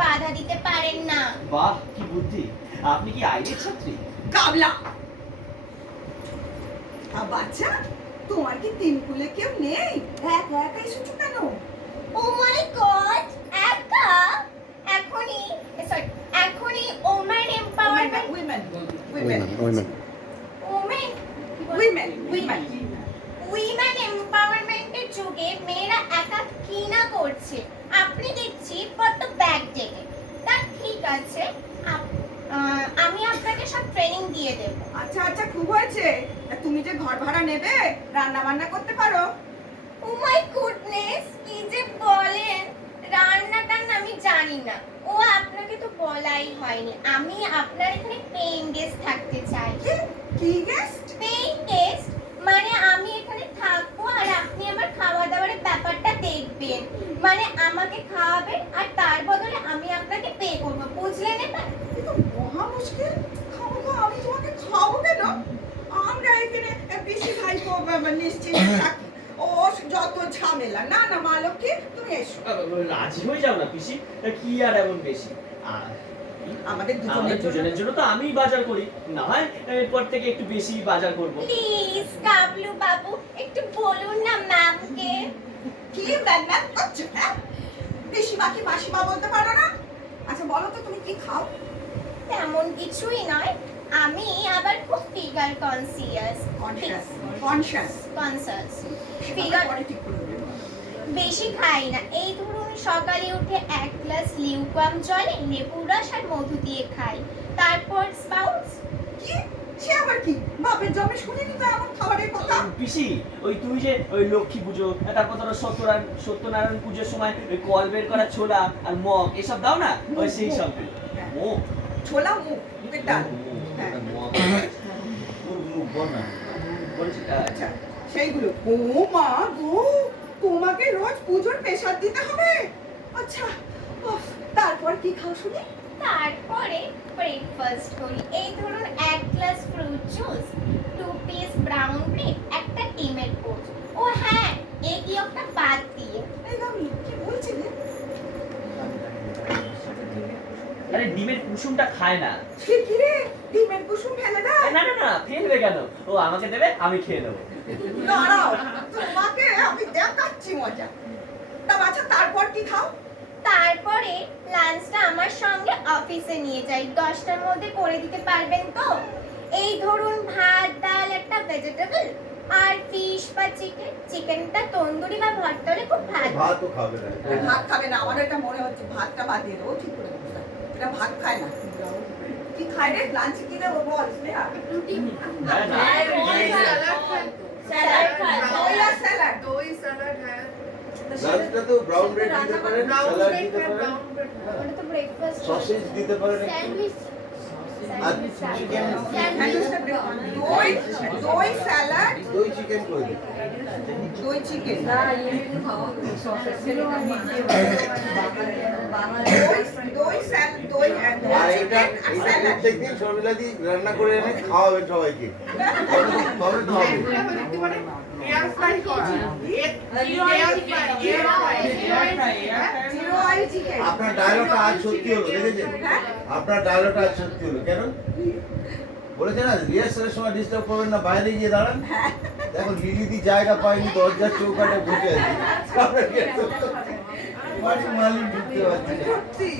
বাধা দিতে পারেন না। বাহ, কি বুদ্ধি! আপনি কি আইনের ছাত্রী? কাবলা বাচ্চা, তোমার কি তিন কুলে কেউ নেই? একা একা এসেছো কেন? ও মাই গড, একা? এখনই সরি, এখনই women empowerment women women women এম্পাওয়ারমেন্টের যুগে মেয়েরা একা কি না করছে আপনি দেখছি কত ব্যাগ টেকে। তা ঠিক আছে, আমি আপনাকে সব ট্রেনিং দিয়ে দেব। আচ্ছা আচ্ছা, খুব হয়েছে। তুমি যে ঘর ভাড়া নেবে, রান্না বান্না করতে পারো? ও মাই গুডনেস, কি যে বলেন! রান্না টান্না আমি জানি না। ও আপনাকে তো বলাই হয়নি, আমি আপনার এখানে পেইং গেস্ট থাকতে চাই। কি গেস্ট? পেইং গেস্ট মানে আমি এখানে থাকবো আর আপনি আমার খাওয়া দাওয়ার ব্যাপারটা দেখবেন। মানে আমাকে খাওয়াবেন আর তার বদলে আমি আপনাকে পে করব, বুঝলেন? এটা তো মহা মুশকিল। খাবো, আমি তোমাকে খাবো কেন? আমরা এখানে বেশি ভাই নিশ্চিন্ত থাকি। ও যত ঝামেলা। না না মা লক্ষ্মী, তুমি এসো। রাজি হয়ে যাও না পিসি, কি আর এমন বেশি। আমাদের আমাদের দুজনের জন্য তো আমিই বাজার করি, না হয় এরপর থেকে একটু বেশি বাজার করব। প্লিজ কাবলু বাবু, একটু বলুন না ম্যামকে। কি ম্যাম করছো? হ্যাঁ, পিসিমা কি মাসিমা বলতে পারো না? আচ্ছা বলো তো, তুমি কি খাও? তেমন কিছুই নয়, আমি আবার খুব ফিগার কনসিয়াস। কনসাস ফিগার বেশি খাই না। এই ধরুন সকালে উঠে 1 গ্লাস লিউকাম জলে লেবুর রস আর মধু দিয়ে খাই, তারপর স্পাউটস। কি? সে আবার কি? বাপের জমে শুনিনি তো এমন খাবারের কথা। পিসি, ওই তুমি যে ওই লক্ষ্মী পুজো, তারপর ধরো সত্যনারায়ণ পুজোর সময় ওই কল বের করা ছোলা আর মগ এসব দাও না, ওই সেই সব মুখ ছোলা মুগের ডাল। হ্যাঁ আচ্ছা, সেইগুলো। ও মা গো, তোমাকে রোজ পুজোর পেশাদ দিতে হবে? আচ্ছা, তারপর কি খাও শুনি? তারপরে ব্রেকফাস্ট করি। এই ধরুন 1 glass fruit juice, 2 piece brown bread, একটা ডিমের পোস্ট। ও হ্যাঁ, এই ইয়কটা বাদ দিয়ে। এই গামলি কি বলছিলে? আরে ডিমের কুসুমটা খায় না। সে কি রে, ডিমের কুসুম ফেলে দাও? না না না, ফেলবে কেন? ও আমাকে দেবে, আমি খেয়ে নেবো। দাঁড়াও, তোমাকে আমি দেখাচ্ছি মজা। তা আচ্ছা, তারপর কি খাও? তারপরে লাঞ্চটা আমার সঙ্গে অফিসে নিয়ে যাই। 10টার মধ্যে করে দিতে পারবেন তো? এই ধরুন ভাত, ডাল, একটা ভেজিটেবল আর ফিশ বা চিকেন। চিকেনটা তন্দুরি বা ভর্তা হলে খুব ভালো। ভাতও খাবে না। ভাত খাবে না? আমার এটা মনে হচ্ছে ভাতটা বাদ দিয়ে দেবো। ঠিক করে দেবো, এটা ভাত খায় না। কি খায় রে? লাঞ্চে কি দেবো বল স্নেহা? হ্যাঁ না, স্যালাড খায়। দই আর স্যালাড। লাঞ্চটা তো ব্রাউন ব্রেড দিতে পারেন, স্যালাড দিতে পারেন, ওটা তো ব্রেকফাস্ট। সসেজ দিতে পারেন একটু, স্যান্ডউইচ। আর চিকেন, দই স্যালাড, দই চিকেন করে দিন। দই চিকেন, দই স্যালাড, দই আর এটা স্যালাড। প্রত্যেকদিন শর্মিলাদি রান্না করে এনে খাওয়াবেন সবাইকে, তবে তো হবে। আপনার ডায়লগটা আজ সত্যি হলো, দেখেছেন? আপনার ডায়লগটা আজ সত্যি হলো। কেন বলেছে না, রিহার্সালের সময় ডিস্টার্ব করবেন না, বাইরে গিয়ে দাঁড়ান। দেখো লিলিদি জায়গা পায়নি, দরজার চৌকাটে বসে আছে। মালিক ঢুকতে পারছে না। সত্যি